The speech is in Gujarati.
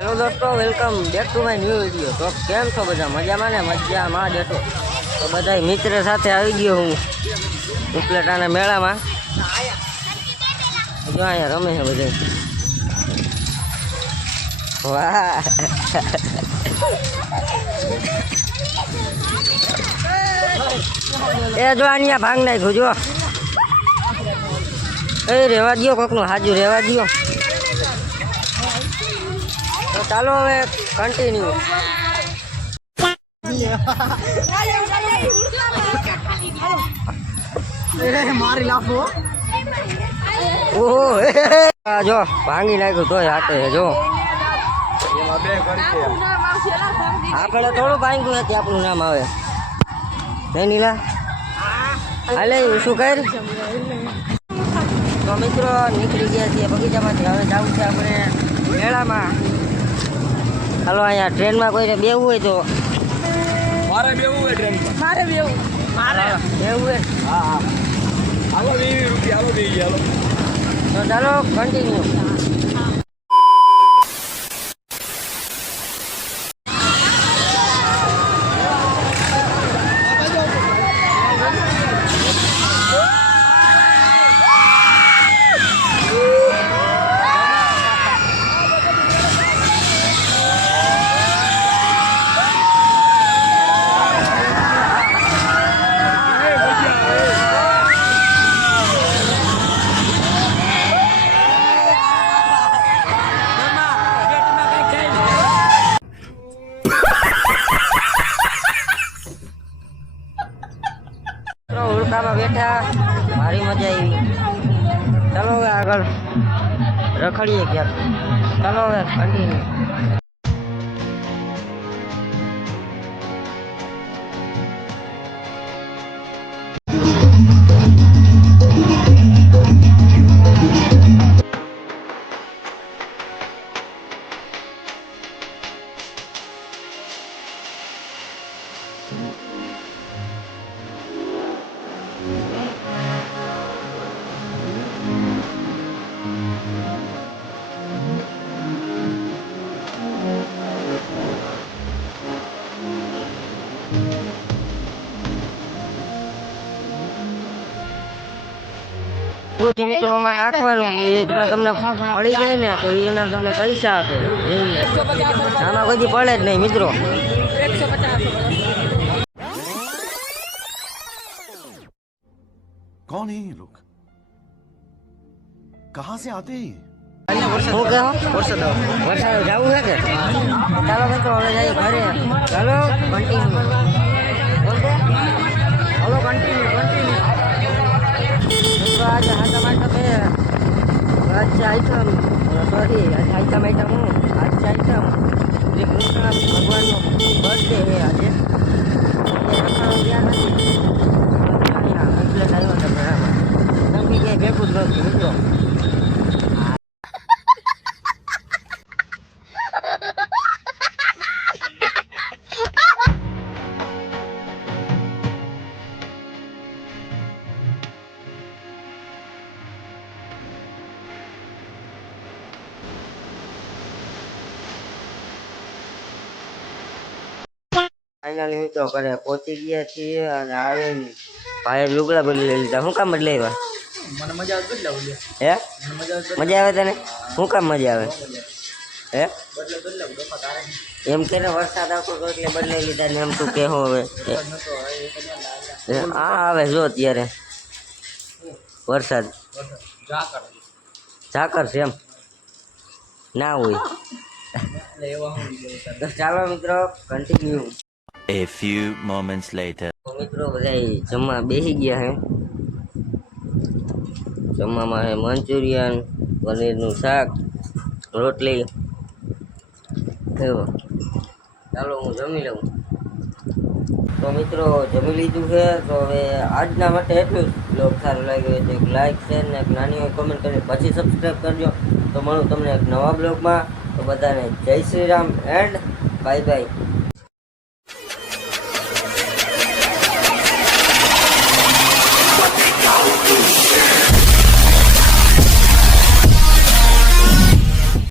હેલો દોસ્તો, welcome back to my new video. તો કેમ છો બધા? મજામાં ને? મજામાં બેઠો તો બધા મિત્ર સાથે આવી ગયો હું ઉપલેટાના મેળામાં. જો અહીંયા રમે છે બધા. વાહ એ જો અહીંયા ભાંગ નાખ્યું. જો એ રેવા દો, કોકનું હાજુ રેવા દો. તો ચાલો હવે કન્ટિન્યુ. મારી લાફો ઓહો જો ભાંગી નાખ્યું તોય હાથે જો આપણે થોડું ભાંગ્યું નથી આપણું નામ આવે નહીં નીલા હાલે શું કર. તો મિત્રો નીકળી ગયા છીએ બગીચામાંથી. હવે જવું છે આપણે મેળામાં. હાલો અહીંયા ટ્રેનમાં કોઈને બેવું હોય તો મારે બેવું હોય ટ્રેનમાં. બેવું હોય. હા હાલો 20 રૂપિયા હાલો દઈ હાલો. તો ચાલો કન્ટિન્યુ. ઉડકામાં બેઠા, મારી મજા આવી. ચાલો હવે આગળ રખડીએ ક્યાંક. ચાલો હવે કન્ટિન્યુ. મિત્રોમાં રાખવાનું તમને પડી જાય ને તો એના તમને પૈસા આપે. આમાં કોઈ પડે જ નહીં મિત્રો. कौन है ये लोग कहाँ से आते हैं? શું કહો? વરસાદ જવું છે કે? ચાલો મિત્રો હવે જઈએ ઘરે. ચાલો કન્ટિન્યુ. Hello continue. આજે હાથા આઈટમ સોરી આજે આઈટમ હું આજે આઈટમ શ્રી કૃષ્ણ ભગવાનનો બર્થડે છે આજે. ત્યાં નથી એટલે આવ્યો હતો ઘરમાં. નક્કી ક્યાંય ભેગું જ નથી મિત્રો. ફાઇનલી મિત્રો ઘરે પહોંચી ગયા છીએ અને આવીને ભાઈ લુગડા બદલી લીધા. શું કામ બદલાવ્યા? મને મજા આવે બદલાવું લે. હે મજા આવે તને? શું કામ મજા આવે? હે બદલાવું ડોફા તારે એમ કે વરસાદ આવતો હતો એટલે બદલાઈ લીધા ને એમ તું કેહો હવે. હા આવે જો અત્યારે વરસાદ ઝાકર છે એમ ના હોય. તો ચાલો મિત્રો continue. A few moments later. મિત્રો બધા જમવા બેસી ગયા છે. જમવામાં છે મંચુરિયન, પનીરનું શાક, રોટલી. એવો ચાલો હું જમી લઉં. તો મિત્રો જમી લીધું છે. તો હવે આજના માટે એટલું જ. બ્લોગ સારો લાગ્યો હોય તો એક લાઈક શેર ને એક નાની હોય કોમેન્ટ કરી પછી સબસ્ક્રાઈબ કરજો. તો મળું તમને એક નવા બ્લોગમાં. તો બધાને જય Shri Ram and bye bye.